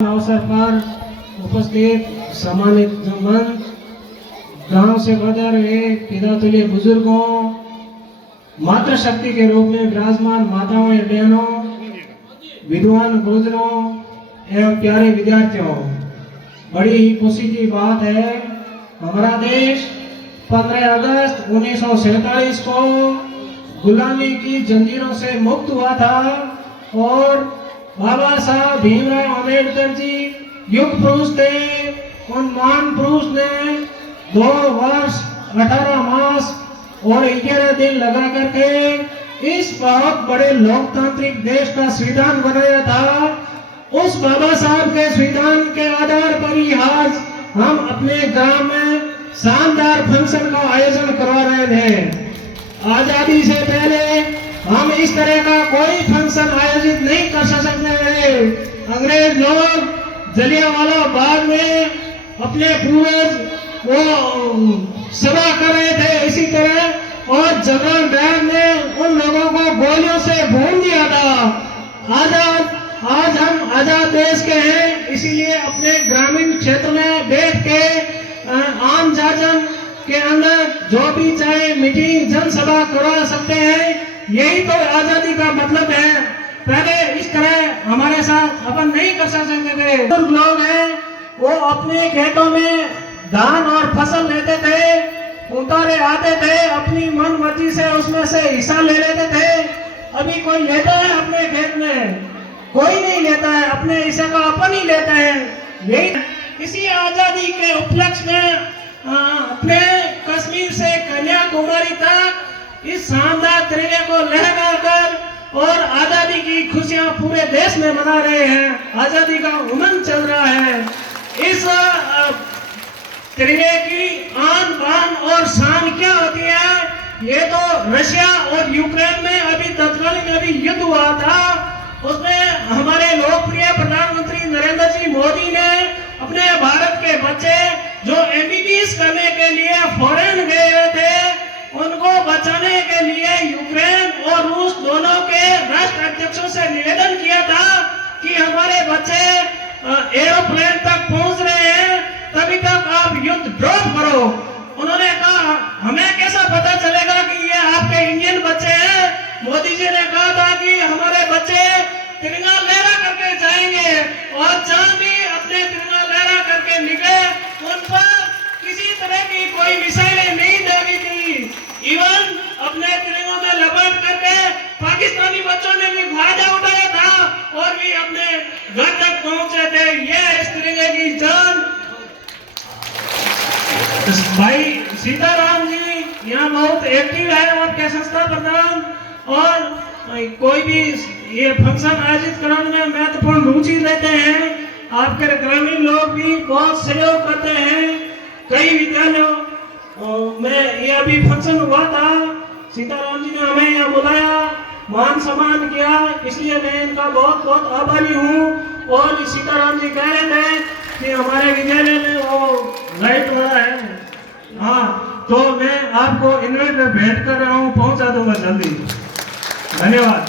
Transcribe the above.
अवसर पर उपस्थित सम्मानित मंच, गांव से बदर हुए पितातुल्य बुजुर्गों, मातृशक्ति के रूप में विराजमान माताओं या बहनों, विद्वान गुरुजनों एवं प्यारे विद्यार्थियों, बड़ी ही खुशी की बात है, हमारा देश 15 अगस्त 1947 को गुलामी की जंजीरों से मुक्त हुआ था और बाबा साहब भीमराव अंबेडकर जी युग पुरुष थे। उन महान पुरुष ने 2 वर्ष 18 मास और 11 दिन लगा करके इस बहुत बड़े लोकतांत्रिक देश का संविधान बनाया था। उस बाबा साहब के संविधान के आधार पर ही आज हम अपने गांव में शानदार फंक्शन का आयोजन करवा रहे थे। आजादी से पहले हम इस तरह का कोई फंक्शन आयोजित नहीं कर सकते थे। अंग्रेज लोग जलियांवाला बाग में अपने पूर्वज वो सभा कर रहे थे इसी तरह, और जवाहरलाल नेहरू ने उन लोगों को गोलियों से भून दिया था। आज हम आजाद देश के हैं, इसीलिए अपने ग्रामीण क्षेत्र में बैठ के आम जनता के अंदर जो भी चाहे मीटिंग जनसभा करवा सकते हैं। यही तो आजादी का मतलब है। पहले इस तरह हमारे साथ अपन नहीं कर सकते थे। बुजुर्ग लोग हैं वो अपने खेतों में धान और फसल लेते थे, उतारे आते थे, अपनी मन मर्जी से उसमें से हिस्सा ले लेते थे। अभी कोई लेता है अपने खेत में? कोई नहीं लेता है, अपने हिस्से का अपन ही लेते हैं। यही इसी आजादी के उपलक्ष्य में अपने कश्मीर से कन्याकुमारी तक इस शानदार तिरंगे को लहराकर और आजादी की खुशियां पूरे देश में मना रहे हैं। आजादी का उमंग चल रहा है। इस तिरंगे की आन बान और शान क्या होती है? ये तो रशिया और यूक्रेन में अभी तत्कालीन अभी युद्ध हुआ था, उसमें हमारे लोकप्रिय प्रधानमंत्री नरेंद्र जी मोदी ने अपने भारत के बच्चे जो MBBS करने के लिए फॉरेन गए हुए थे, उनको बचाने के लिए यूक्रेन और रूस दोनों के राष्ट्राध्यक्षों से निवेदन किया था कि हमारे बच्चे एरोप्लेन तक पहुंच रहे हैं, तभी तक आप युद्ध ड्रॉप करो। उन्होंने कहा हमें कैसा पता चलेगा कि ये आपके इंडियन बच्चे हैं? मोदी जी ने कहा था कि हमारे बच्चे तिरंगा लहरा करके जाएंगे, और जहां भी अपने तिरंगा लहरा करके निकले उन पर किसी तरह की कोई मिसाइलें नहीं दागी थी। इवन अपने तिरंगों में लपेट करके पाकिस्तानी बच्चों ने भी फायदा उठाया था और भी अपने घर तक पहुंचे थे। ये इस तिरंगे की जान। भाई सीताराम जी यहाँ बहुत एक्टिव है, आपके संस्था प्रधान, और कोई भी ये फंक्शन आयोजित कराने में महत्वपूर्ण रुचि लेते हैं। आपके ग्रामीण लोग भी बहुत सहयोग करते हैं। कई विद्यालयों में यह भी फंक्शन हुआ था, सीताराम जी ने हमें यहाँ बुलाया, मान सम्मान किया, इसलिए मैं इनका बहुत बहुत आभारी हूँ। और सीताराम जी कह रहे थे कि हमारे विद्यालय में वो लाइट वाला है, हाँ, तो मैं आपको इन्वर्टर भेंट कर रहा हूँ, पहुँचा दूंगा जल्दी। धन्यवाद।